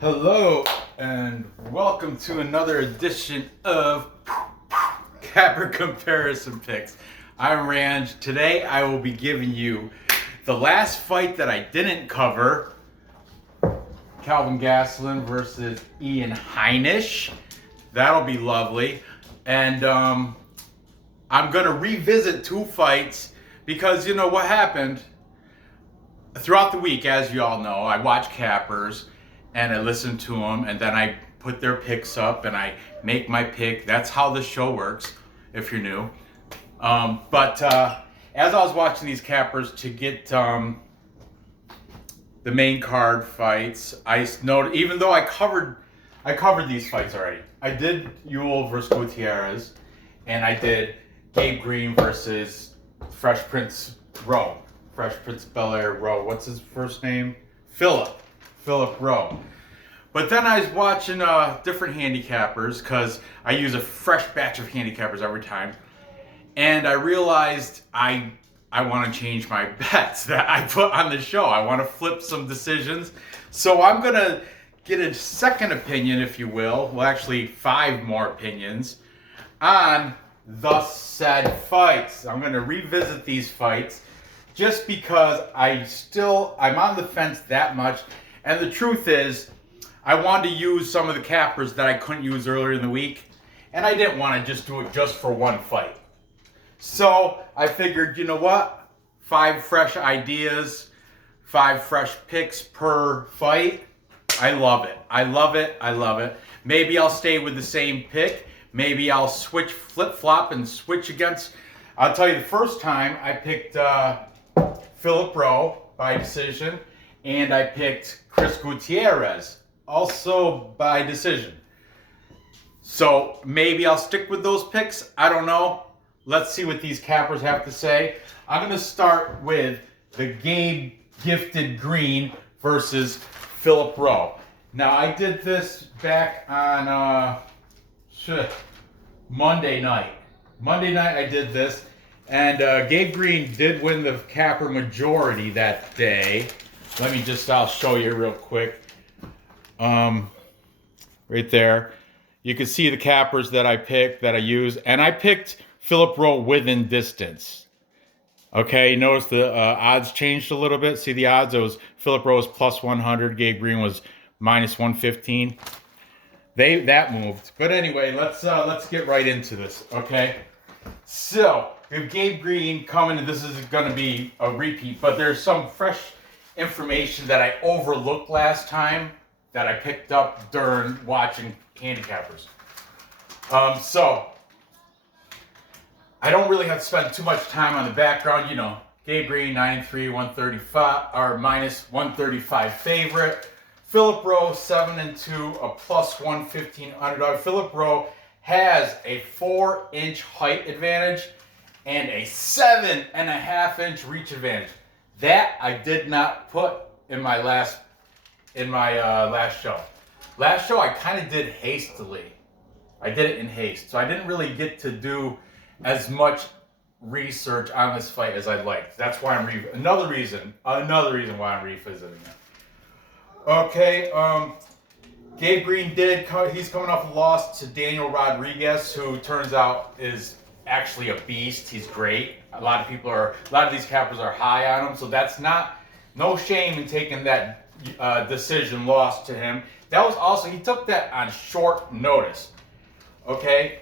Hello and welcome to another edition of Capper Comparison Picks. I'm Ranj. Today I will be giving you the last fight that I didn't cover, Kelvin Gastelum versus Ian Heinisch. That'll be lovely. And I'm going to revisit two fights because you know what happened throughout the week. As you all know, I watch Cappers and I listen to them, and then I put their picks up and I make my pick. That's how the show works, if you're new. But as I was watching these Cappers to get the main card fights, I noted, even though I covered these fights already. I did Ewell versus Gutierrez, and I did Gabe Green versus Fresh Prince Rowe. Fresh Prince Bel-Air Rowe. What's his first name? Philip Rowe. But then I was watching different handicappers because I use a fresh batch of handicappers every time. And I realized I want to change my bets that I put on the show. I want to flip some decisions. So I'm going to get a second opinion, if you will. Well, actually 5 more opinions on the said fights. I'm going to revisit these fights just because I'm on the fence that much. And the truth is, I wanted to use some of the cappers that I couldn't use earlier in the week, and I didn't want to just do it just for one fight. So I figured, you know what? 5 fresh ideas, 5 fresh picks per fight. I love it. Maybe I'll stay with the same pick. Maybe I'll switch, flip-flop, and switch against. I'll tell you, the first time I picked Philip Rowe by decision, and I picked Chris Gutierrez, also by decision. So maybe I'll stick with those picks. I don't know. Let's see what these cappers have to say. I'm going to start with the Gabe Gifted Green versus Philip Rowe. Now, I did this back on Monday night. Monday night I did this, and Gabe Green did win the capper majority that day. I'll show you real quick. Right there. You can see the cappers that I picked, that I use. And I picked Philip Rowe within distance. Okay, notice the odds changed a little bit. See the odds? It was Philip Rowe was plus 100. Gabe Green was minus 115. That moved. But anyway, let's get right into this, okay? So, we have Gabe Green coming, and this is going to be a repeat, but there's some fresh information that I overlooked last time that I picked up during watching handicappers. So I don't really have to spend too much time on the background. You know, Gabe Green 9-3, 135 or minus 135 favorite. Philip Rowe 7-2, a plus 115 underdog. Philip Rowe has a 4-inch height advantage and a 7.5-inch reach advantage. That I did not put in my last show. Last show I kind of did hastily. I did it in haste, so I didn't really get to do as much research on this fight as I'd like. That's why I'm another reason why I'm revisiting it. Okay, Gabe Green he's coming off a loss to Daniel Rodriguez, who turns out is actually a beast. He's great. A lot of these cappers are high on him, so that's no shame in taking that decision loss to him. That was also, he took that on short notice. Okay,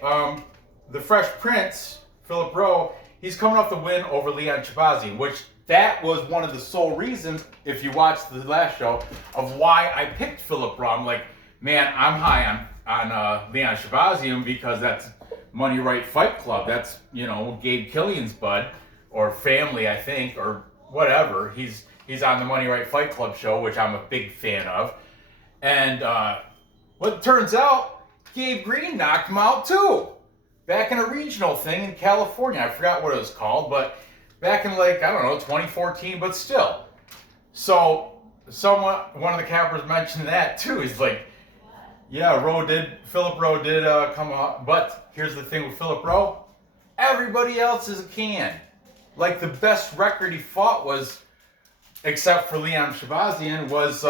the Fresh Prince, Philip Rowe, he's coming off the win over Leon Shabazian, which that was one of the sole reasons, if you watched the last show, of why I picked Philip Rowe. I'm like, man, I'm high on Leon Shabazian because that's Money Right Fight Club. That's, Gabe Killian's bud, or family, I think, or whatever. He's on the Money Right Fight Club show, which I'm a big fan of. And what turns out, Gabe Green knocked him out too. Back in a regional thing in California. I forgot what it was called, but back in 2014, but still. So one of the cappers mentioned that too. He's like, yeah, Philip Rowe did come out. But here's the thing with Philip Rowe. Everybody else is a can. Like, the best record he fought was, except for Leon Shabazian, was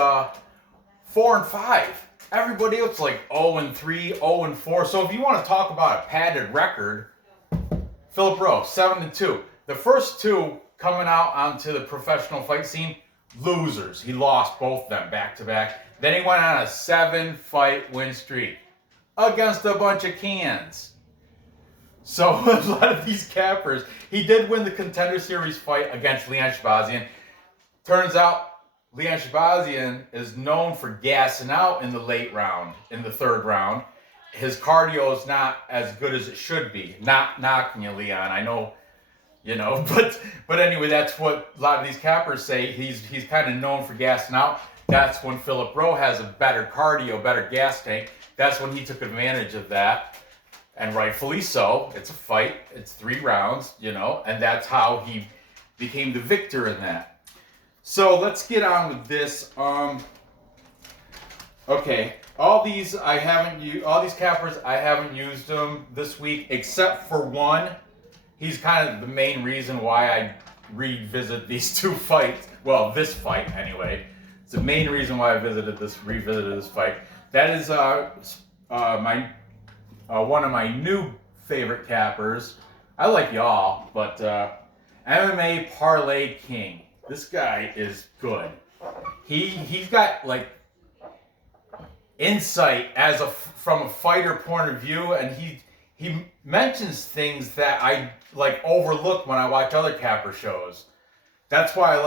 4-5. Everybody else like 0-3, 0-4. So if you want to talk about a padded record, Philip Rowe, 7-2. The first two coming out onto the professional fight scene, losers. He lost both of them back to back. Then he went on a 7-fight win streak against a bunch of cans. So a lot of these cappers, he did win the Contender Series fight against Leon Shabazian. Turns out Leon Shabazian is known for gassing out in the late round, in the third round. His cardio is not as good as it should be. Not knocking you, Leon. I know, but anyway, that's what a lot of these cappers say. He's kind of known for gassing out. That's when Philip Rowe has a better cardio, better gas tank. That's when he took advantage of that. And rightfully so. It's a fight. It's 3 rounds, and that's how he became the victor in that. So let's get on with this. Okay, all these cappers, I haven't used them this week, except for one. He's kind of the main reason why I revisit these 2 fights. Well, this fight anyway. It's the main reason why I revisited this fight. That is one of my new favorite cappers. I like y'all, but MMA Parlay King. This guy is good. He's got like insight from a fighter point of view, and he mentions things that I like overlook when I watch other capper shows. That's why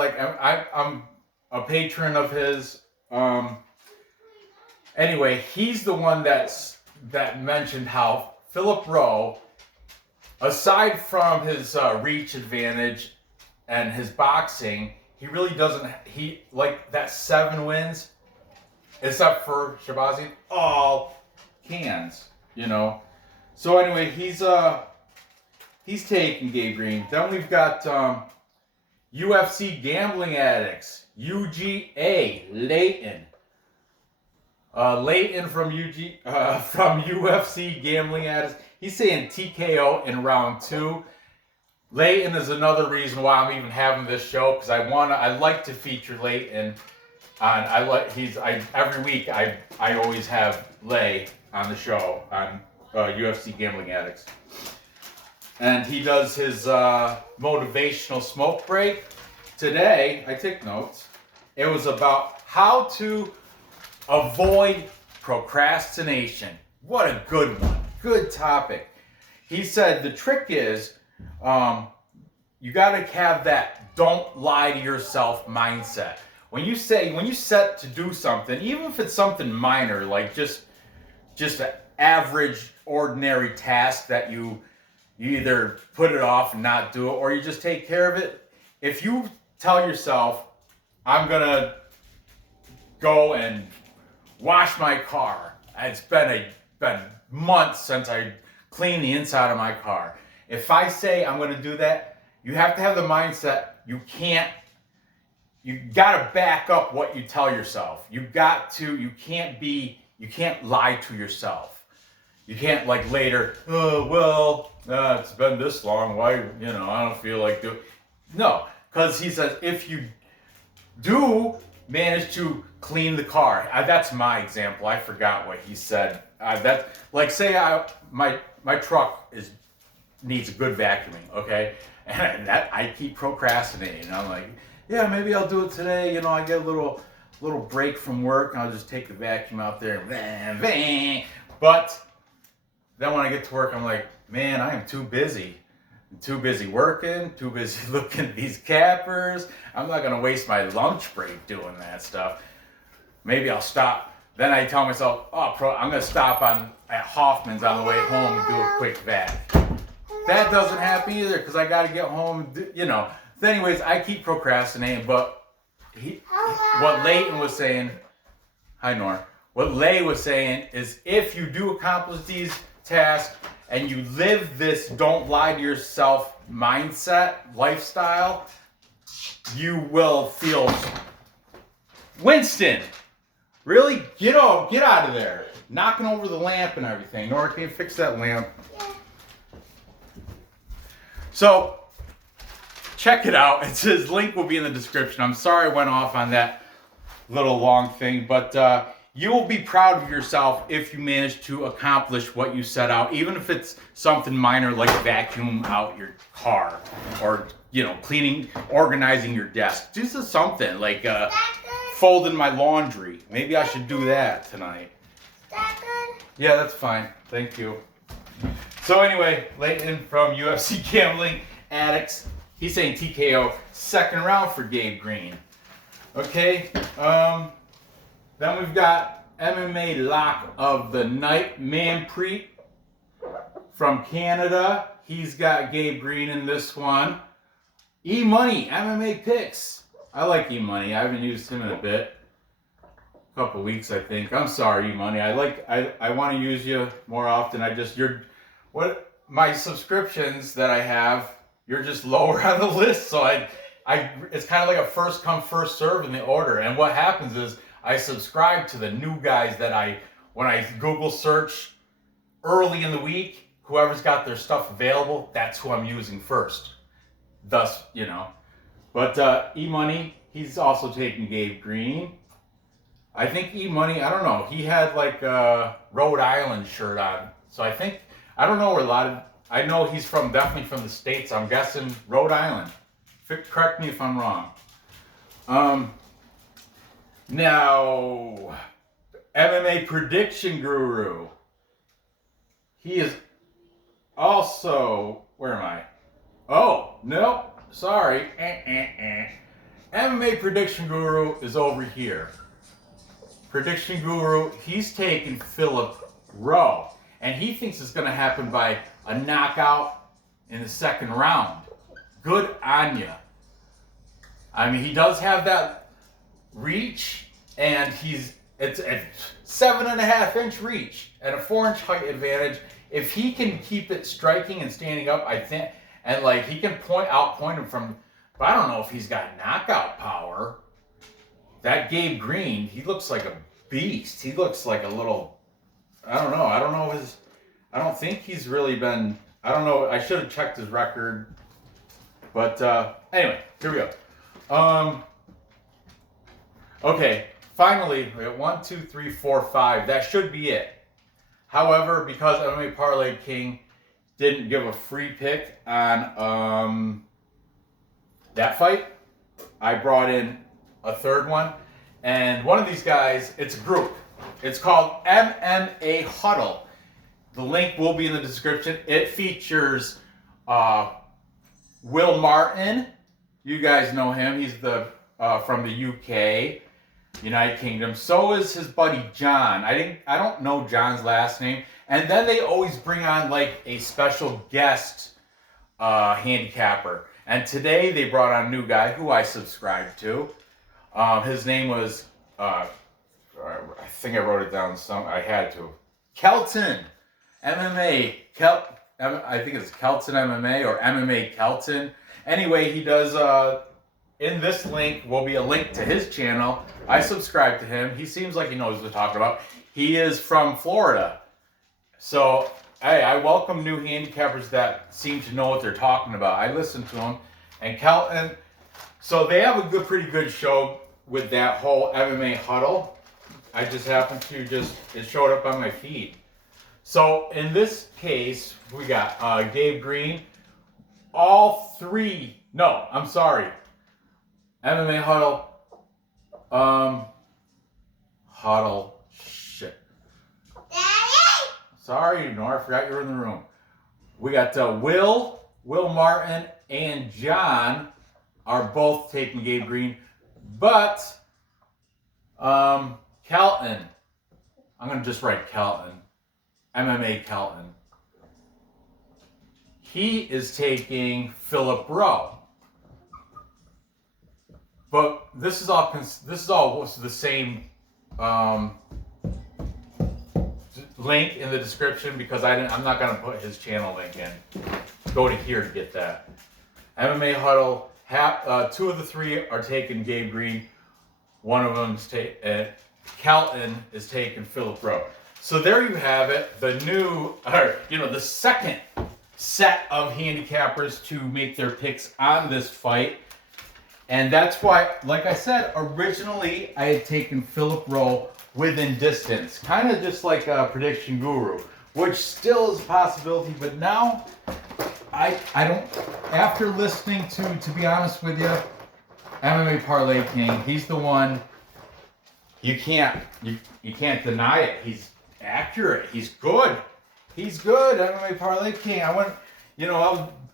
I'm a patron of his. Anyway, he's the one that mentioned how Philip Rowe, aside from his reach advantage and his boxing, he really doesn't. He like that 7 wins, except for Shabazian, all cans, So anyway, he's taking Gabe Green. Then we've got UFC Gambling Addicts, UGA Leighton. Leighton from UFC Gambling Addicts. He's saying TKO in round 2. Leighton is another reason why I'm even having this show, because I like to feature Leighton on. Every week I always have Lay on the show on UFC Gambling Addicts, and he does his motivational smoke break. Today I took notes. It was about how to avoid procrastination. What a good one. Good topic. He said the trick is you got to have that don't lie to yourself mindset. When you set to do something, even if it's something minor, like just an average, ordinary task that you either put it off and not do it, or you just take care of it. If you tell yourself, I'm going to go and wash my car. It's been months since I cleaned the inside of my car. If I say I'm going to do that, you have to have the mindset. You got to back up what you tell yourself. You can't lie to yourself. You can't later, it's been this long. Why, I don't feel like doing. No, because he says if you do manage to clean the car, that's my example. I forgot what he said. Say my truck needs a good vacuuming, okay, and that I keep procrastinating. I'm like, yeah, maybe I'll do it today. I get a little break from work, and I'll just take the vacuum out there and bang. But then when I get to work, I'm like, man, I am too busy. I'm too busy working, too busy looking at these cappers. I'm not going to waste my lunch break doing that stuff. Maybe I'll stop. Then I tell myself, I'm going to stop at Hoffman's on the way home and do a quick vac. That doesn't happen either, because I got to get home, So anyways, I keep procrastinating, but what Leighton was saying, hi Nor, what Lay was saying is if you do accomplish these tasks and you live this don't lie to yourself mindset, lifestyle, you will feel. Winston, really? Get out of there. Knocking over the lamp and everything. Nora, can you fix that lamp? Yeah. So, check it out. His link will be in the description. I'm sorry I went off on that little long thing, but you will be proud of yourself if you manage to accomplish what you set out, even if it's something minor like vacuum out your car or, you know, cleaning, organizing your desk. This is something like folding my laundry. Maybe I should do that tonight. Yeah, that's fine. Thank you. So anyway, Leighton from UFC Gambling Addicts, he's saying TKO second round for Gabe Green. Okay, then we've got MMA Lock of the Night, Manpreet from Canada. He's got Gabe Green in this one. E-Money, MMA Picks. I like E-Money. I haven't used him in a bit. A couple weeks, I think. I'm sorry, E-Money. I want to use you more often. My subscriptions that I have, you're just lower on the list. So it's kind of like a first come, first serve in the order. And what happens is I subscribe to the new guys that when I Google search early in the week, whoever's got their stuff available, that's who I'm using first. Thus, you know. But E-Money, he's also taking Gabe Green. I think E-Money, I don't know, he had like a Rhode Island shirt on. So I don't know where I know he's definitely from the States. I'm guessing Rhode Island. Correct me if I'm wrong. Now, MMA Prediction Guru. He is also, where am I? Oh, no, sorry. MMA Prediction Guru is over here. Prediction Guru, he's taking Philip Rowe. And he thinks it's going to happen by a knockout in the second round. Good on ya. I mean, he does have that reach, and it's a 7.5-inch reach and a 4-inch height advantage. If he can keep it striking and standing up, I think, and like he can outpoint him from, but I don't know if he's got knockout power. That Gabe Green, he looks like a beast. He looks like a little, I don't know I don't think he's really been, I don't know, I should have checked his record. But anyway, here we go. Okay, finally, we got 1, 2, 3, 4, 5. That should be it. However, because MMA Parlay King didn't give a free pick on that fight, I brought in a third one. And one of these guys, it's a group. It's called MMA Huddle. The link will be in the description. It features Will Martin. You guys know him. He's from the UK, United Kingdom. So is his buddy John. I don't know John's last name. And then they always bring on like a special guest handicapper. And today they brought on a new guy who I subscribed to. His name was I think I wrote it down. I had to. Kelton MMA. I think it's Kelton MMA or MMA Kelton. Anyway, he does. In this link will be a link to his channel. I subscribe to him. He seems like he knows what we're talking about. He is from Florida. So, hey, I welcome new handicappers that seem to know what they're talking about. I listen to him. And Kelton, so they have a pretty good show with that whole MMA huddle. I just happened to it showed up on my feed. So, in this case, we got Gabe Green. All three, no, I'm sorry. MMA huddle. Shit. Daddy! Sorry, Nora, I forgot you were in the room. We got Will Martin, and John are both taking Gabe Green. But, Kelton, I'm going to just write Kelton. MMA Kelton. He is taking Philip Rowe. But this is all the same link in the description because I'm not going to put his channel link in. Go to here to get that. MMA Huddle. Two of the three are taking Gabe Green. One of them is Kelton is taking Philip Rowe. So there you have it. The second set of handicappers to make their picks on this fight. And that's why, like I said, originally I had taken Philip Rowe within distance. Kind of just like a prediction guru, which still is a possibility. But now, I don't, after listening to be honest with you, MMA Parlay King, he's the one, you can't deny it. He's accurate. He's good. He's good, MMA Parlay King.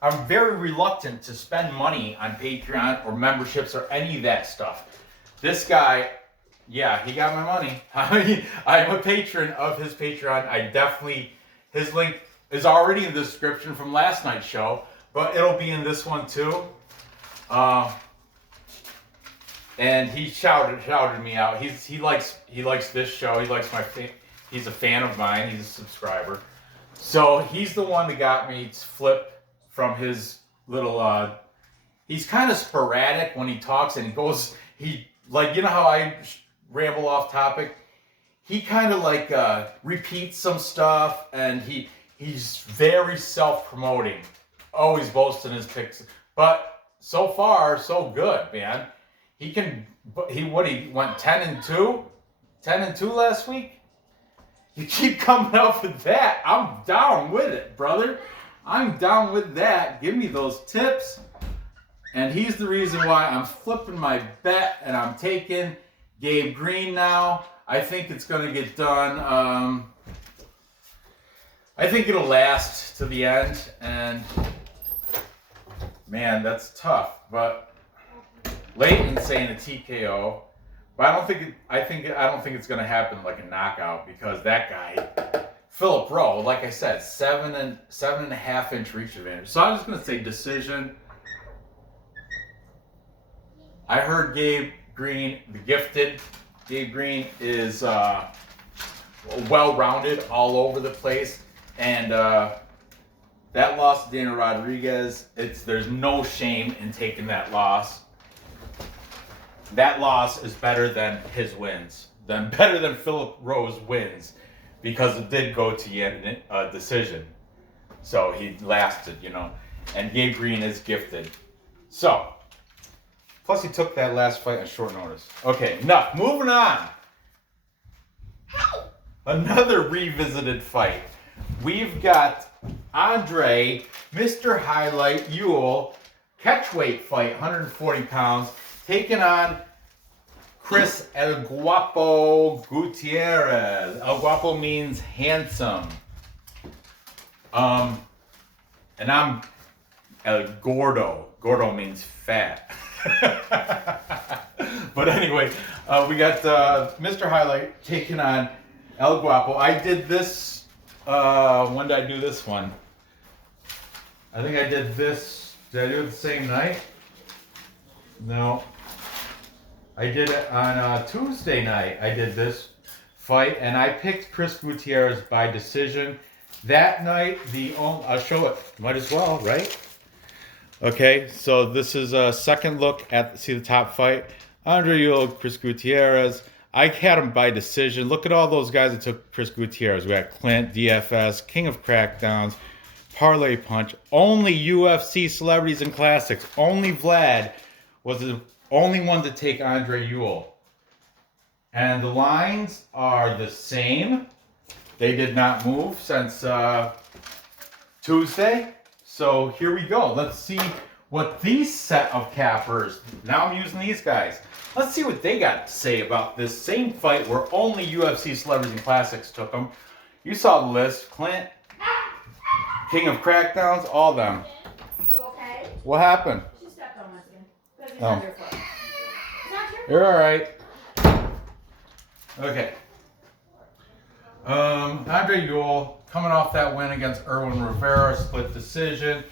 I'm very reluctant to spend money on Patreon or memberships or any of that stuff. This guy, yeah, he got my money. I'm a patron of his Patreon. His link is already in the description from last night's show, but it'll be in this one too. And he shouted me out. He likes this show. He's a fan of mine. He's a subscriber. So he's the one that got me to flip from his little, he's kind of sporadic when he talks, and you know how I ramble off topic? He kind of repeats some stuff, and he's very self-promoting, always boasting his picks. But so far, so good, man. He went 10-2 last week? You keep coming up with that. I'm down with it, brother. I'm down with that. Give me those tips. And he's the reason why I'm flipping my bet and I'm taking Gabe Green now. I think it's going to get done. I think it'll last to the end. And man, that's tough. But Leighton's saying a TKO. But I don't think it's going to happen like a knockout, because that guy, Philip Rowe, like I said, 7.5 inch reach advantage. So I'm just going to say decision. I heard Gabe Green, the gifted. Gabe Green is well-rounded all over the place. And that loss to Dana Rodriguez, there's no shame in taking that loss. That loss is better than his wins, better than Philip Rowe's wins, because it did go to a decision. So he lasted, and Gabe Green is gifted. So, plus he took that last fight on short notice. Okay, enough. Moving on. Another revisited fight. We've got Andre, Mr. Highlight, Ewell, catchweight fight, 140 pounds, taking on Chris El Guapo Gutierrez. El Guapo means handsome. And I'm El Gordo. Gordo means fat. But anyway, we got Mr. Highlight taking on El Guapo. I did this, when did I do this one? I think I did this, did I do it the same night? No. I did it on Tuesday night. I did this fight, and I picked Chris Gutierrez by decision. That night, I'll show it. Might as well, right? Okay, so this is a second look at, see the top fight. Andre Ewell, Chris Gutierrez. I had him by decision. Look at all those guys that took Chris Gutierrez. We got Clint, DFS, King of Crackdowns, Parlay Punch. Only UFC celebrities and classics. Only Vlad was the only one to take Andre Ewell. And the lines are the same. They did not move since Tuesday. So here we go. Let's see what these set of cappers, now I'm using these guys. Let's see what they got to say about this same fight where only UFC celebrities and classics took them. You saw the list. Clint, King of Crackdowns, all them. You okay? What happened? She stepped on my skin. Because it's not your foot. It's not your foot. You're all right. Okay. Andre Ewell coming off that win against Erwin Rivera, split decision.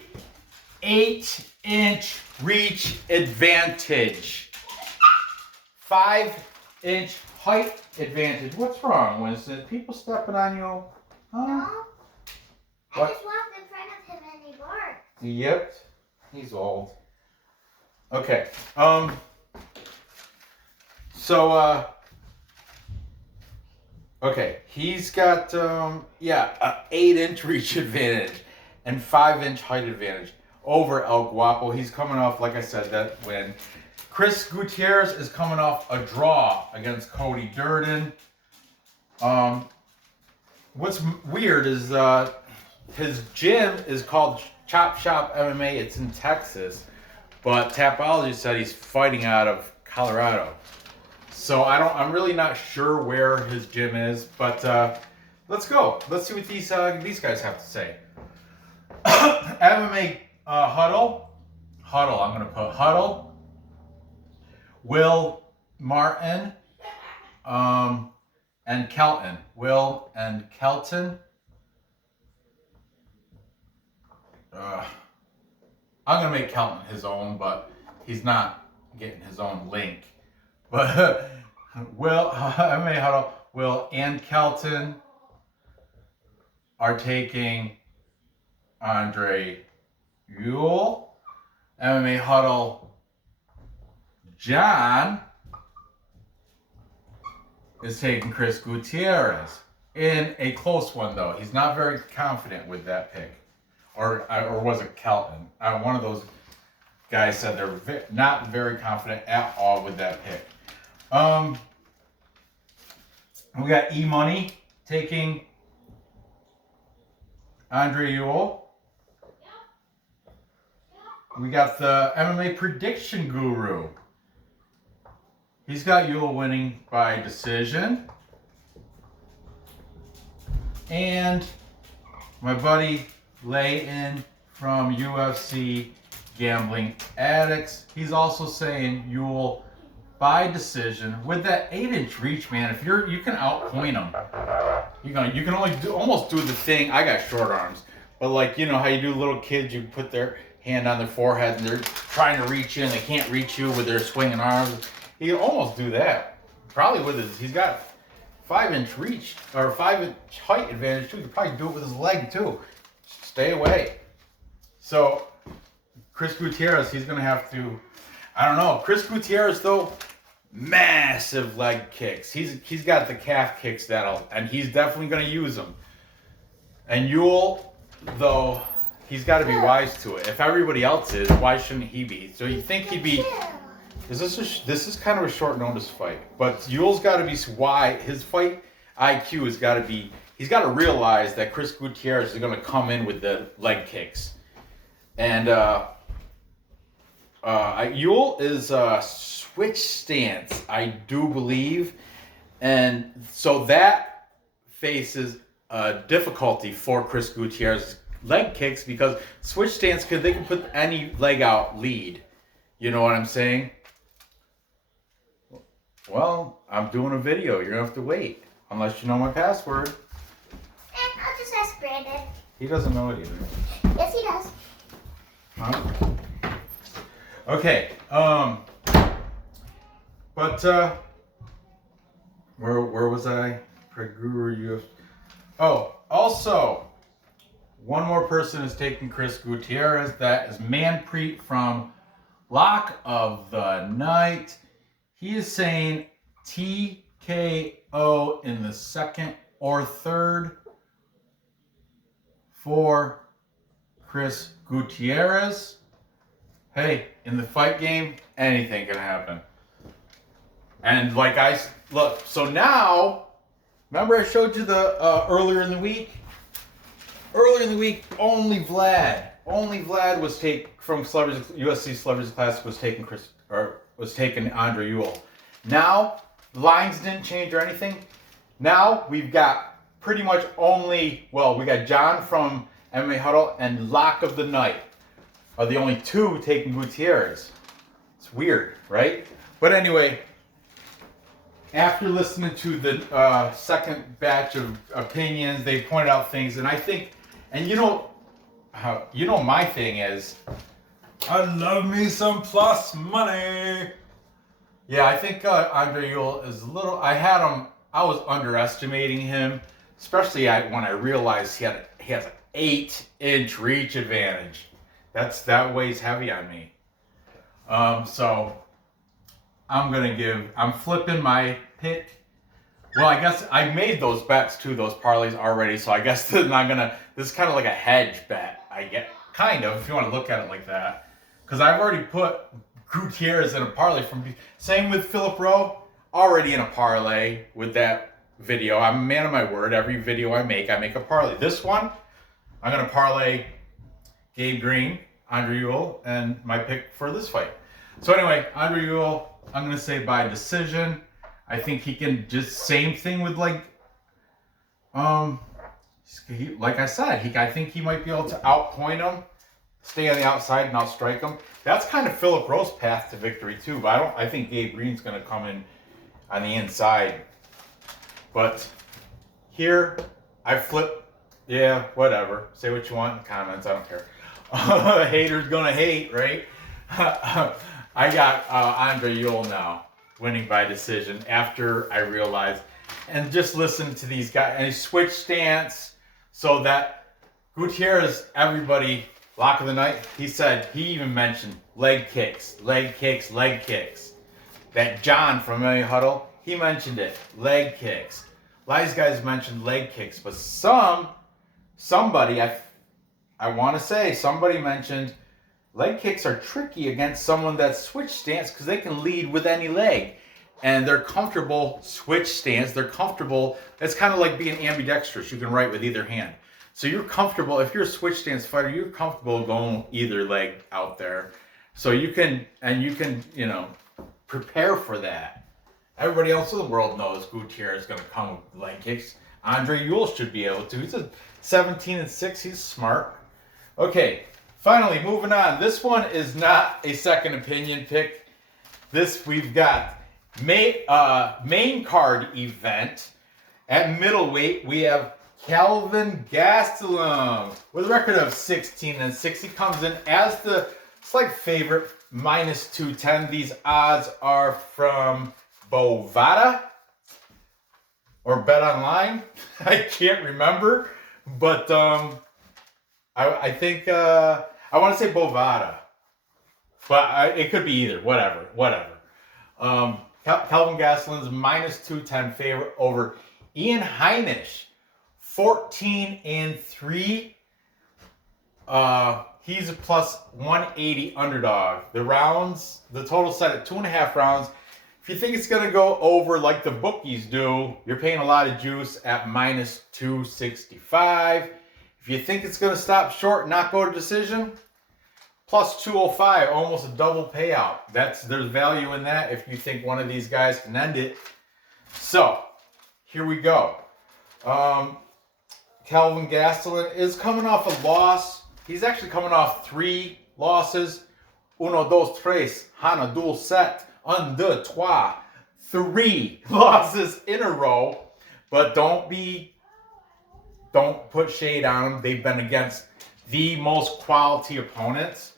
8-inch reach advantage. 5-inch height advantage. What's wrong, Winston? People stepping on you? Huh? No. I What? just walked in front of him and he barked. Yep. He's old. Okay. Okay, he's got, a 8-inch reach advantage and 5-inch height advantage over El Guapo. He's coming off, like I said, that win. Chris Gutierrez is coming off a draw against Cody Durden. What's weird is his gym is called Chop Shop MMA. It's in Texas, but Tapology said he's fighting out of Colorado. So I'm really not sure where his gym is, but let's go. Let's see what these guys have to say. MMA huddle. I'm gonna put huddle. Will Martin, and Kelton. Will and Kelton. I'm gonna make Kelton his own, but he's not getting his own link. But Will, MMA huddle. Will and Kelton are taking Andre Ewell. MMA huddle. John is taking Chris Gutierrez in a close one, though. He's not very confident with that pick, or was it Kelton? One of those guys said they're not very confident at all with that pick. We got E Money taking Andre Ewell. We got the MMA prediction guru. He's got Ewell winning by decision. And my buddy Lay-In from UFC Gambling Addicts, he's also saying Ewell by decision with that 8-inch reach, man. If you can outpoint him. You can only almost do the thing. I got short arms, but like, you know how you do little kids, you put their hand on their forehead and they're trying to reach in, they can't reach you with their swinging arms. He can almost do that. Probably with he's got 5-inch reach or 5-inch height advantage too. He could probably do it with his leg too. Stay away. So Chris Gutierrez, he's gonna have to. I don't know. Chris Gutierrez though, massive leg kicks. He's got the calf kicks and he's definitely gonna use them. And Ewell though, he's got to be wise to it. If everybody else is, why shouldn't he be? So you think he'd be. This is kind of a short notice fight, but Ewell's got to be why his fight IQ has got to be. He's got to realize that Chris Gutierrez is going to come in with the leg kicks, and Ewell is switch stance, I do believe, and so that faces difficulty for Chris Gutierrez's leg kicks because switch stance they can put any leg out lead. You know what I'm saying? Well, I'm doing a video. You're going to have to wait. Unless you know my password. I'll just ask Brandon. He doesn't know it either. Yes, he does. Huh? Okay. But, where was I? Guru UFC. Oh, also, one more person is taking Chris Gutierrez. That is Manpreet from Lock of the Night. He is saying TKO in the second or third for Chris Gutierrez. Hey, in the fight game, anything can happen. And like look, so now, remember I showed you the earlier in the week? Earlier in the week, only Vlad was taken from UFC Celebrities Classic was taking Andre Ewell. Now, the lines didn't change or anything. Now, we've got pretty much we got John from MMA Huddle and Lock of the Night are the only two taking Gutierrez. It's weird, right? But anyway, after listening to the second batch of opinions, they pointed out things, and I think, and my thing is, I love me some plus money. Yeah, I think Andre Ewell is a little. I was underestimating him, especially when I realized he has an 8-inch reach advantage. That weighs heavy on me. So I'm flipping my pick. Well, I guess I made those bets too, those parlays already. So I guess this is kind of like a hedge bet. I get kind of, if you want to look at it like that. Because I've already put Gutierrez in a parlay same with Philip Rowe, already in a parlay with that video. I'm a man of my word. Every video I make a parlay. This one, I'm going to parlay Gabe Green, Andre Ewell, and my pick for this fight. So anyway, Andre Ewell, I'm going to say by decision. I think he can just same thing with like I said, I think he might be able to outpoint him, stay on the outside and outstrike him. That's kind of Philip Rowe's path to victory too. But I think Gabe Green's going to come in on the inside. But here, I flip. Yeah, whatever. Say what you want in the comments. I don't care. Haters gonna hate, right? I got Andre Ewell now winning by decision after I realized, and just listen to these guys. And he switched stance so that Gutierrez, everybody, lock of the night, he even mentioned leg kicks. That John from Million Huddle, he mentioned it, leg kicks. A lot of these guys mentioned leg kicks, but somebody, I want to say, somebody mentioned leg kicks are tricky against someone that switch stance because they can lead with any leg. And they're comfortable switch stance. They're comfortable. It's kind of like being ambidextrous. You can write with either hand. So you're comfortable. If you're a switch stance fighter, you're comfortable going either leg out there. So you can, prepare for that. Everybody else in the world knows Gutierrez is going to come with leg kicks. Andre Ewell should be able to. He's a 17-6. He's smart. Okay, finally, moving on. This one is not a second opinion pick. We've got main card event. At middleweight, we have Kelvin Gastelum with a record of 16-6. He comes in as the slight favorite, -210. These odds are from Bovada or Bet Online. I can't remember, but I think I want to say Bovada, but it could be either. Whatever. Kelvin Gastelum's -210 favorite over Ian Heinisch, 14-3. He's a +180 underdog. The total set at 2.5 rounds. If you think it's going to go over like the bookies do, you're paying a lot of juice at -265. If you think it's going to stop short and not go to decision, +205, almost a double payout. There's value in that if you think one of these guys can end it. So, here we go. Kelvin Gastelum is coming off a loss. He's actually coming off 3 losses. 1, 2, 3, Hana, Dul, Set, 1, 2, 3. 3 losses in a row. But don't put shade on them. They've been against the most quality opponents.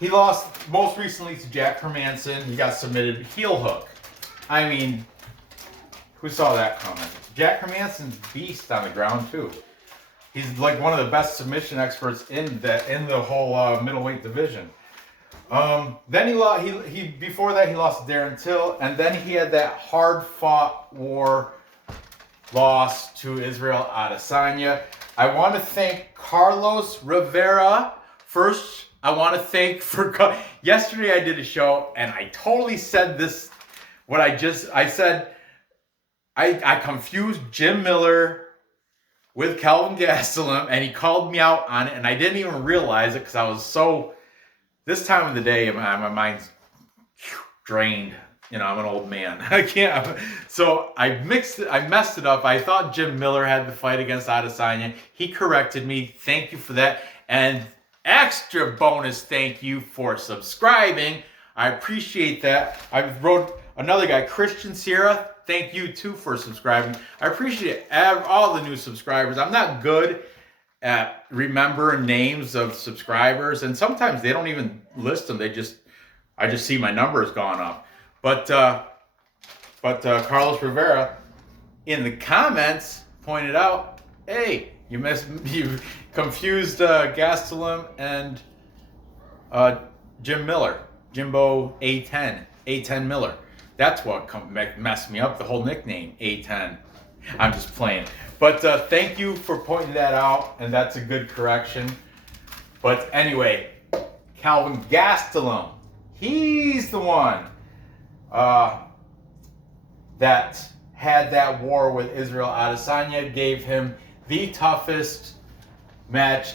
He lost most recently to Jack Hermanson. He got submitted heel hook. I mean, who saw that coming? Jack Hermanson's beast on the ground too. He's like one of the best submission experts in the whole middleweight division. Then before that he lost to Darren Till, and then he had that hard-fought war loss to Israel Adesanya. I want to thank Carlos Rivera first. I want to thank yesterday I did a show and I totally said this. I said I confused Jim Miller with Kelvin Gastelum, and he called me out on it, and I didn't even realize it because I was so. This time of the day, my mind's drained. I'm an old man. I can't. So I messed it up. I thought Jim Miller had the fight against Adesanya. He corrected me. Thank you for that. And extra bonus thank you for subscribing. I appreciate that. I wrote another guy, Christian Sierra. Thank you too for subscribing. I appreciate all the new subscribers. I'm not good at remembering names of subscribers, and sometimes they don't even list them. I just see my numbers gone up. But Carlos Rivera in the comments pointed out, hey, you confused Gastelum and Jim Miller, Jimbo A10 Miller. That's what messed me up, the whole nickname, A10. I'm just playing. But thank you for pointing that out, and that's a good correction. But anyway, Kelvin Gastelum, He's the one that had that war with Israel Adesanya, gave him the toughest match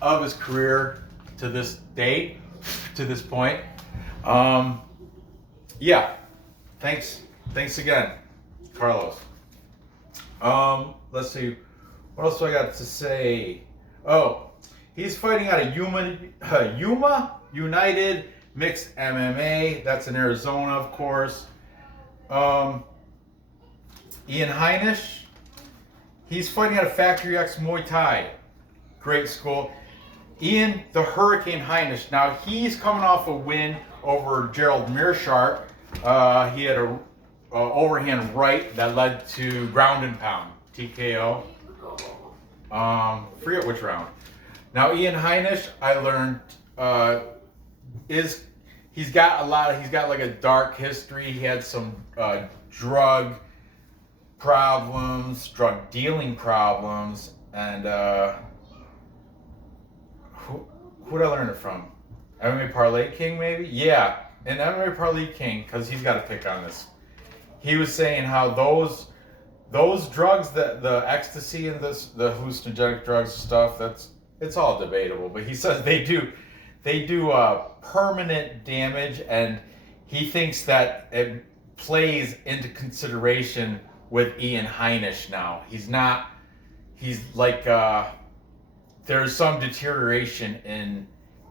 of his career to this date, to this point. Yeah, thanks again, Carlos. Let's see, what else do I got to say? Oh, he's fighting out of Yuma United Mixed MMA. That's in Arizona, of course. Ian Heinisch, he's fighting out of Factory X Muay Thai. Great school. Ian the Hurricane Heinisch. Now, he's coming off a win over Gerald Meerschaert. He had a overhand right that led to ground and pound, TKO. Forget which round. Now, Ian Heinisch, I learned, he's got like a dark history. He had some drug problems, drug dealing problems, and who did I learn it from? MMA Parlay King, maybe? Yeah, and MMA Parlay King, because he's got a pick on this. He was saying how those drugs, that the ecstasy and the hallucinogenic drugs stuff, it's all debatable. But he says they do permanent damage, and he thinks that it plays into consideration with Ian Heinisch now. He's like, there's some deterioration in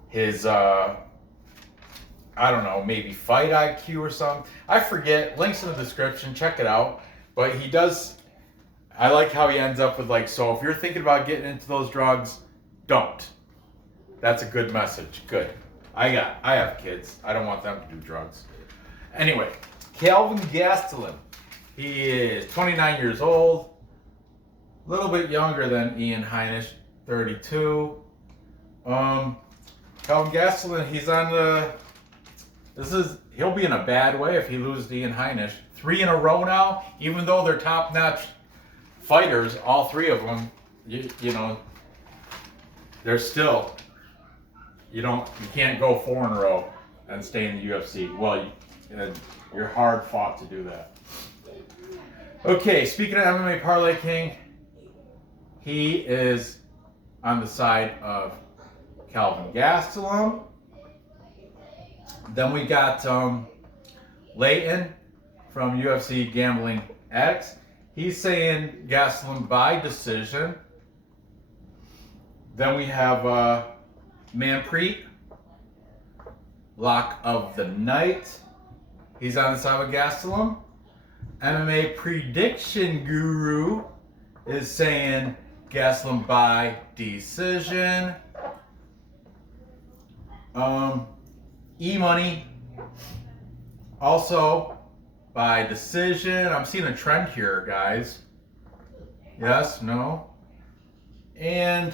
his, I don't know, maybe fight IQ or something. I forget, links in the description, check it out. But he does, I like how he ends up with like, so if you're thinking about getting into those drugs, don't. That's a good message, good. I have kids, I don't want them to do drugs. Anyway, Kelvin Gastelum. He is 29 years old, a little bit younger than Ian Heinisch, 32. Kelvin Gastelum, he's on the, he'll be in a bad way if he loses to Ian Heinisch. 3 in a row now, even though they're top-notch fighters, all 3 of them, you know, they're still, you can't go 4 in a row and stay in the UFC. Well, you're hard fought to do that. Okay, speaking of MMA Parlay King, he is on the side of Kelvin Gastelum. Then we got Leighton from UFC Gambling Addicts. He's saying Gastelum by decision. Then we have Manpreet, Lock of the Night. He's on the side with Gastelum. MMA Prediction Guru is saying Gastelum by decision. E-Money also by decision. I'm seeing a trend here, guys. Yes, no. And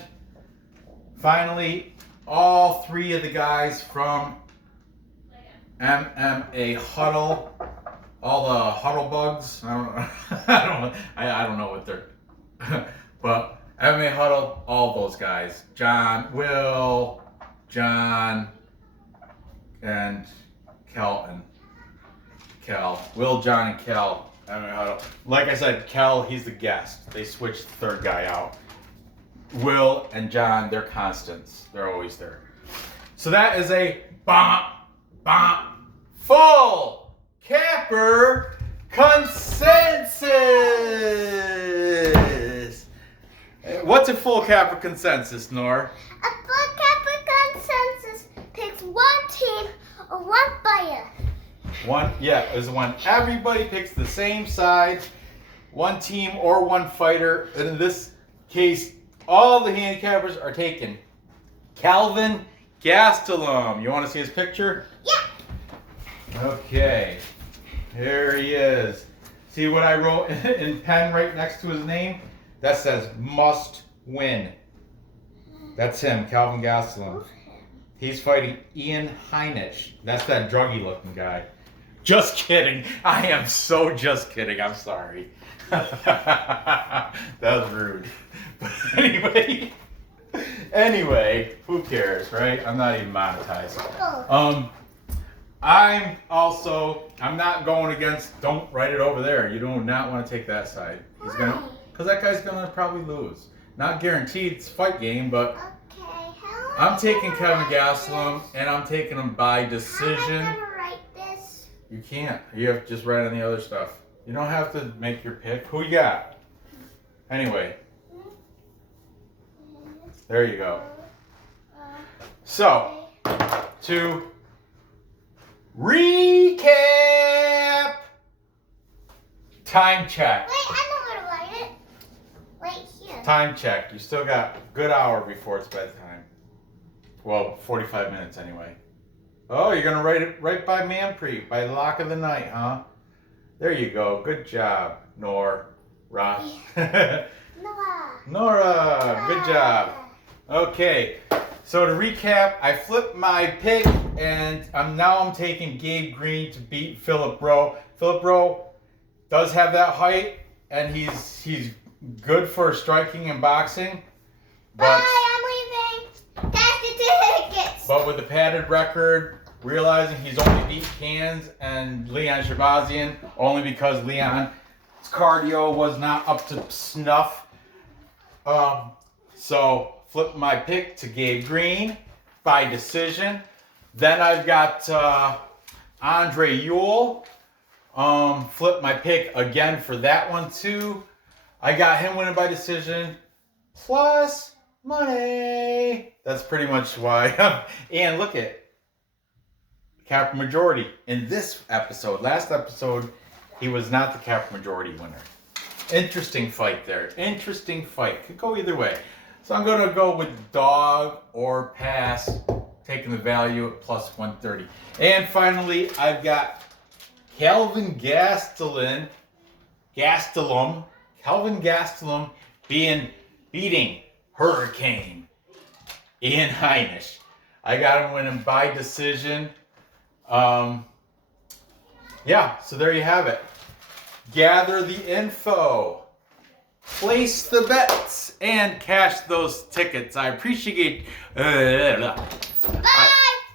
finally, all 3 of the guys from MMA Huddle, all the Huddle bugs. I don't know what they're, but MMA Huddle, all those guys. Will, John, and Kel. Will, John, and Kel. MMA Huddle. Like I said, Kel, he's the guest. They switched the 3rd guy out. Will and John, they're constants. They're always there. So that is a full capper consensus. What's a full capper consensus, Nor? A full capper consensus picks one team or one fighter. Is when everybody picks the same side, one team or one fighter. And in this case, all the handicappers are taking Kelvin Gastelum. You want to see his picture? Yeah. Okay. Here he is. See what I wrote in pen right next to his name? That says must win. That's him, Kelvin Gastelum. He's fighting Ian Heinisch. That's that druggy looking guy. Just kidding. I am so just kidding. I'm sorry. That was rude. But anyway, who cares, right? I'm not even monetized. I'm not going against, don't write it over there. You do not want to take that side. Because that guy's going to probably lose. Not guaranteed, it's a fight game, but I'm taking Kelvin Gastelum, and I'm taking him by decision. How am I gonna write this? You can't. You have to just write on the other stuff. You don't have to make your pick. Who you got? Anyway. There you go. So, to recap. Time check. Wait, I know where to write it. Right here. Time check. You still got a good hour before it's bedtime. Well, 45 minutes anyway. Oh, you're going to write it right by Manpreet, by lock of the night, huh? There you go. Good job, Nora. Noah. Nora, good job. Okay, so to recap, I flipped my pick, and I'm taking Gabe Green to beat Philip Rowe. Philip Rowe does have that height, and he's good for striking and boxing. But, Bye, I'm leaving. That's the tickets. but with the padded record, realizing he's only beat Cans and Leon Shabazian only because Leon's cardio was not up to snuff. So flip my pick to Gabe Green by decision. Then I've got Andre Ewell. Flip my pick again for that one too. I got him winning by decision plus money. That's pretty much why. And look at Cap majority in this episode. Last episode, he was not the Cap majority winner. Interesting fight there. Interesting fight. Could go either way. So I'm going to go with dog or pass, taking the value at plus 130. And finally, I've got Kelvin Gastelum, beating Hurricane Ian Heinisch. I got him winning by decision. Yeah, so there you have it. Gather the info, place the bets, and cash those tickets. I appreciate I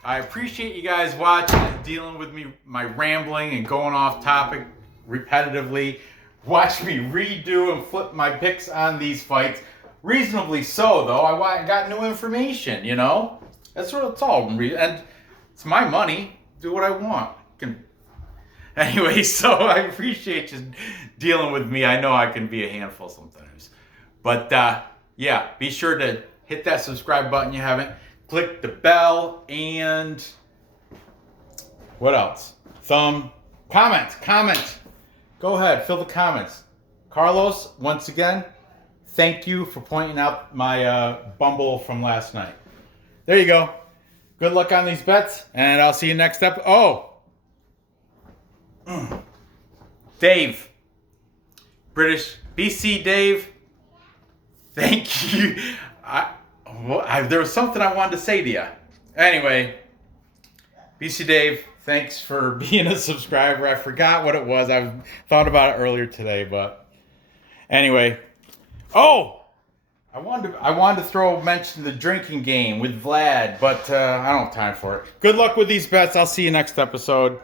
appreciate you guys watching and dealing with me, my rambling and going off topic repetitively. Watch me redo and flip my picks on these fights. Reasonably so, though. I got new information, you know? That's what it's all. And it's my money. Do what I want. Anyway, so I appreciate you dealing with me. I know I can be a handful sometimes. But, yeah, be sure to hit that subscribe button if you haven't. Click the bell and what else? Comment. Go ahead, fill the comments. Carlos, once again, thank you for pointing out my bumble from last night. There you go. Good luck on these bets, and I'll see you next episode. Oh! Dave. British BC Dave. Thank you. There was something I wanted to say to you. Anyway, BC Dave, thanks for being a subscriber. I forgot what it was. I thought about it earlier today, but anyway. Oh! I wanted to mention the drinking game with Vlad, but I don't have time for it. Good luck with these bets. I'll see you next episode.